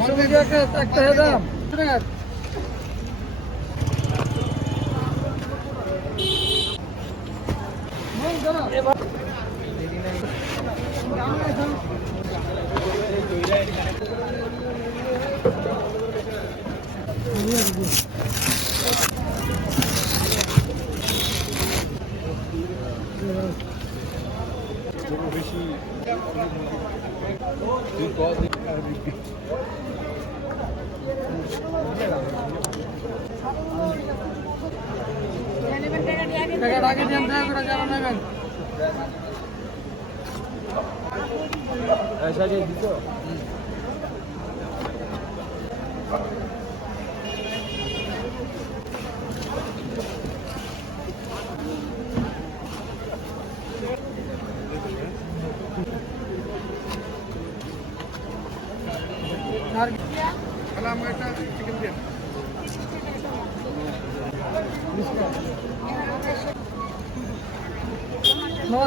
সবসময় একটা দাম বেশি আগে দেন দয়া করে যারা নেবেন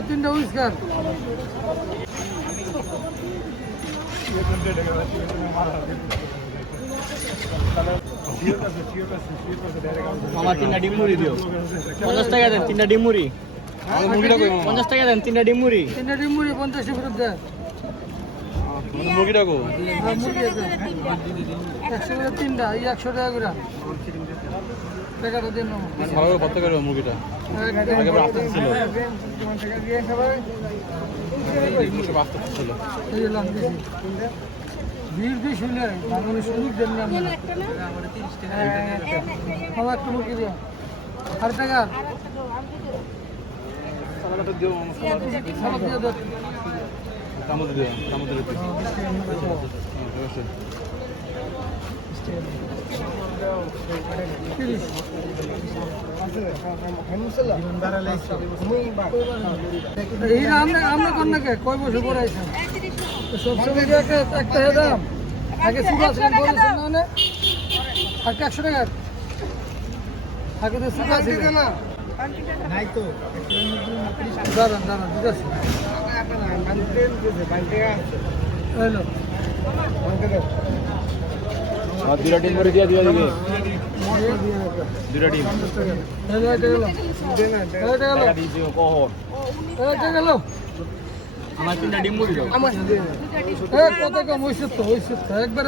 তিনটা উইস্কার আমার 3টা ডিম মুড়ি দিও 50 টাকা দেন 3টা ডিম মুড়ি 50 টাকা দেন 3টা ডিম মুড়ি 50 ফেরত দেন মুরগিটা কো মুরগি 100 করে 3টা 100 টাকা করে টাকাটা দেন ভালো করে কত করে মুরগিটা আগে রাস্তা ছিল মুরগি রাস্তা ছিল ভিড় দিয়ে শুনে বাঙালি সুযোগ দেন না আমার একটা মুরগি দিও আর টাকা সালাদটা দিও সব দিয়ে দেন তামুদ দিও তামুদ দিও আমরা কন্যাকে কয় বছর পরে আইছেন সবসময় একটা দাম আগে সুপার সেকেন্ড করেছেন না আগে 100 টাকা আগে তো সুপার সেকেন্ড নাই তো দাঁড়ান দাঁড়ান ঠিক আছে হ্যালো আর 2টা ডিম মুড়ি দিয়ে দিবে 2টা ডিম টাকা দিয়ে দিও কহর আমার 3টা ডিম মুড়ি দাও কত কম হয়েছে তো একবার